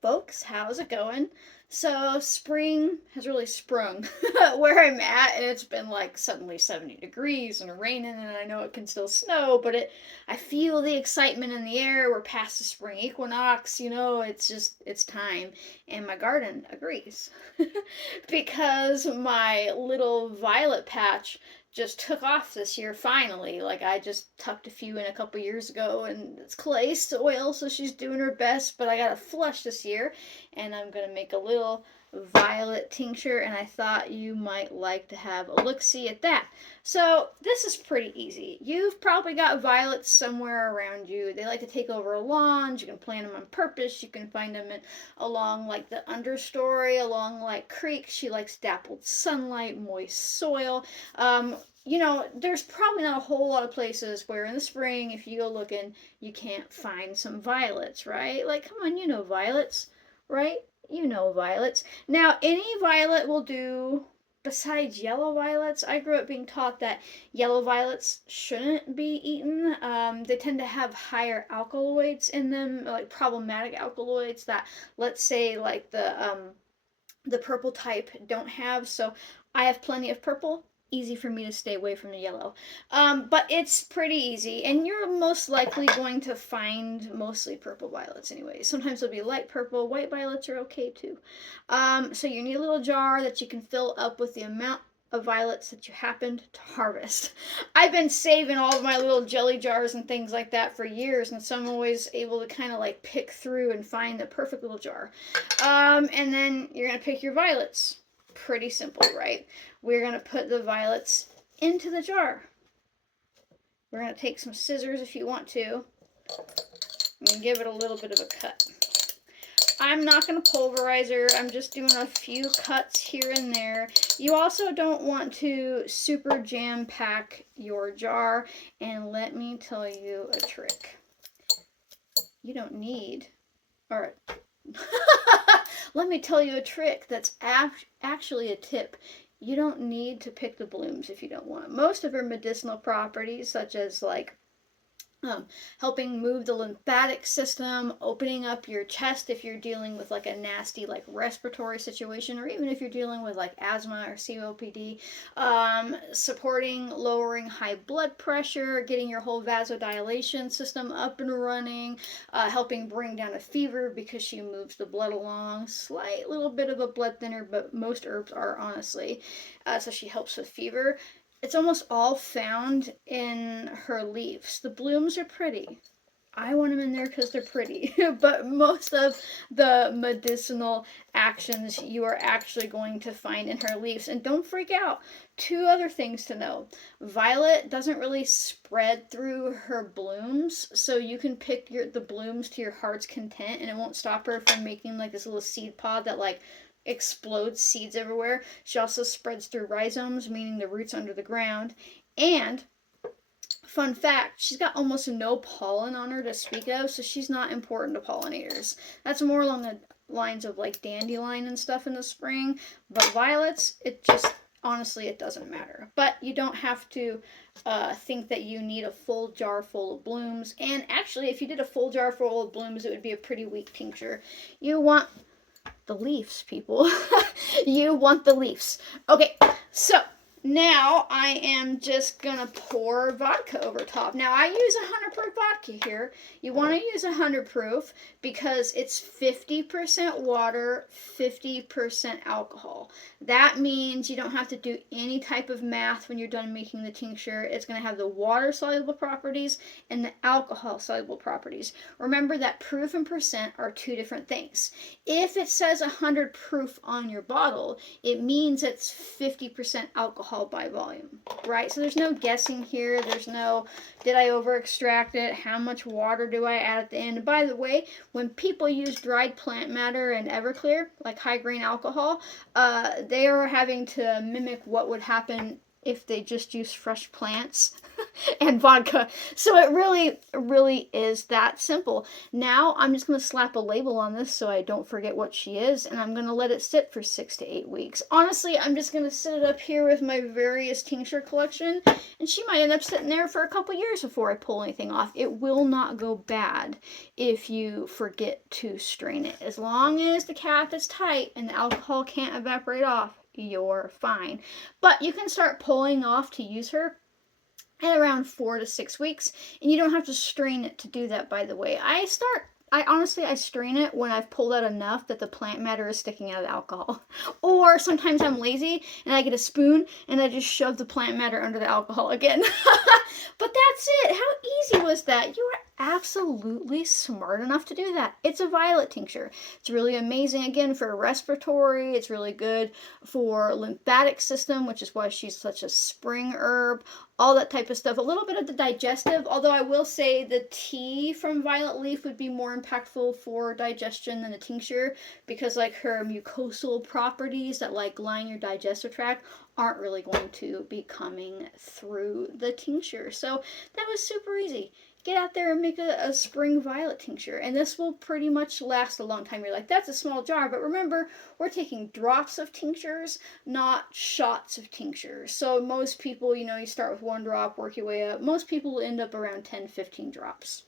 folks, how's it going? So, spring has really sprung where I'm at, and it's been like suddenly 70 degrees and raining, and I know it can still snow, but I feel the excitement in the air. We're past the spring equinox, it's time. And my garden agrees because my little violet patch just took off this year finally. Like I just tucked a few in a couple years ago and it's clay soil, so she's doing her best, but I got a flush this year and I'm gonna make a little violet tincture and I thought you might like to have a look-see at that. So this is pretty easy. You've probably got violets somewhere around you. They like to take over lawns. You can plant them on purpose. You can find them along like the understory, along like creeks. She likes dappled sunlight, moist soil. There's probably not a whole lot of places where in the spring, if you go looking, you can't find some violets, right? Like, come on, you know violets, right? You know violets. Now, any violet will do besides yellow violets. I grew up being taught that yellow violets shouldn't be eaten. They tend to have higher alkaloids in them, like problematic alkaloids that, let's say, like the purple type don't have. So I have plenty of purple. Easy for me to stay away from the yellow. But it's pretty easy, and you're most likely going to find mostly purple violets anyway. Sometimes they'll be light purple. White violets are okay too. So you need a little jar that you can fill up with the amount of violets that you happened to harvest. I've been saving all of my little jelly jars and things like that for years, and so I'm always able to kind of like pick through and find the perfect little jar. And then you're going to pick your violets. Pretty simple, right? We're going to put the violets into the jar. We're going to take some scissors if you want to and give it a little bit of a cut. I'm not going to pulverize her. I'm just doing a few cuts here and there. You also don't want to super jam pack your jar. And let me tell you a trick. You don't need, or let me tell you a trick that's actually a tip. You don't need to pick the blooms if you don't want. Most of her medicinal properties, such as like helping move the lymphatic system, opening up your chest if you're dealing with like a nasty like respiratory situation, or even if you're dealing with like asthma or COPD, supporting lowering high blood pressure, getting your whole vasodilation system up and running, helping bring down a fever because she moves the blood along. Slight little bit of a blood thinner, but most herbs are honestly. So she helps with fever. It's almost all found in her leaves. The blooms are pretty. I want them in there because they're pretty. But most of the medicinal actions you are actually going to find in her leaves. And don't freak out. Two other things to know. Violet doesn't really spread through her blooms, so you can pick the blooms to your heart's content, and it won't stop her from making like this little seed pod that like explodes seeds everywhere. She also spreads through rhizomes, meaning the roots under the ground. And fun fact, she's got almost no pollen on her to speak of, so she's not important to pollinators. That's more along the lines of like dandelion and stuff in the spring. But violets, it just honestly it doesn't matter. But you don't have to think that you need a full jar full of blooms. And actually, if you did a full jar full of blooms, it would be a pretty weak tincture. You want the leaves, people. You want the leaves. Okay, so now I am just gonna pour vodka over top. Now I use 100 proof vodka here. You want to use 100 proof because it's 50% water, 50% alcohol. That means you don't have to do any type of math when you're done making the tincture. It's going to have the water soluble properties and the alcohol soluble properties. Remember that proof and percent are two different things. If it says 100 proof on your bottle, it means it's 50% alcohol by volume, right? So there's no guessing here. There's no, did I over extract it? How much water do I add at the end? And by the way, when people use dried plant matter and Everclear, like high grain alcohol, they are having to mimic what would happen if they just use fresh plants and vodka. So it really is that simple. Now I'm just going to slap a label on this so I don't forget what she is, and I'm going to let it sit for 6 to 8 weeks. Honestly, I'm just going to sit it up here with my various tincture collection, and she might end up sitting there for a couple years before I pull anything off. It will not go bad if you forget to strain it. As long as the cap is tight and the alcohol can't evaporate off, you're fine. But you can start pulling off to use her at around 4 to 6 weeks, and you don't have to strain it to do that, by the way. I strain it when I've pulled out enough that the plant matter is sticking out of the alcohol. Or sometimes I'm lazy and I get a spoon and I just shove the plant matter under the alcohol again. But that's it. How easy was that? You were absolutely smart enough to do that. It's a violet tincture. It's really amazing, again, for respiratory. It's really good for lymphatic system, which is why she's such a spring herb. All that type of stuff. A little bit of the digestive, although I will say the tea from violet leaf would be more impactful for digestion than the tincture, because like her mucosal properties that like line your digestive tract aren't really going to be coming through the tincture. So that was super easy. Get out there and make a spring violet tincture, and this will pretty much last a long time. You're like, that's a small jar, but remember, we're taking drops of tinctures, not shots of tinctures. So most people, you start with 1 drop, work your way up. Most people end up around 10-15 drops.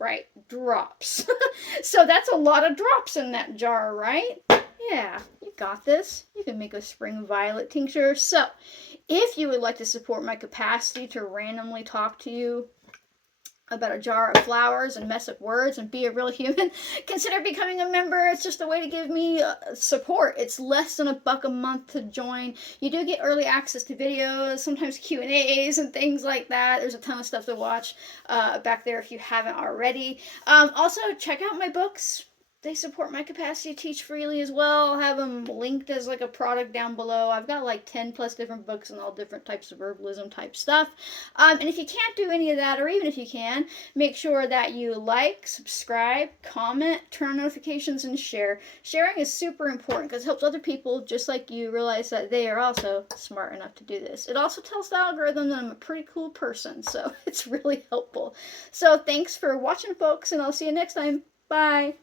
Right, drops. So that's a lot of drops in that jar, right? Yeah, you got this. You can make a spring violet tincture. So if you would like to support my capacity to randomly talk to you about a jar of flowers and mess up words and be a real human, consider becoming a member. It's just a way to give me support. It's less than $1 a month to join. You do get early access to videos, sometimes Q&As and things like that. There's a ton of stuff to watch back there if you haven't already. Also, check out my books. They support my capacity to teach freely as well. I'll have them linked as like a product down below. I've got like 10 plus different books and all different types of herbalism type stuff. And if you can't do any of that, or even if you can, make sure that you like, subscribe, comment, turn on notifications, and share. Sharing is super important because it helps other people just like you realize that they are also smart enough to do this. It also tells the algorithm that I'm a pretty cool person, so it's really helpful. So thanks for watching, folks, and I'll see you next time. Bye.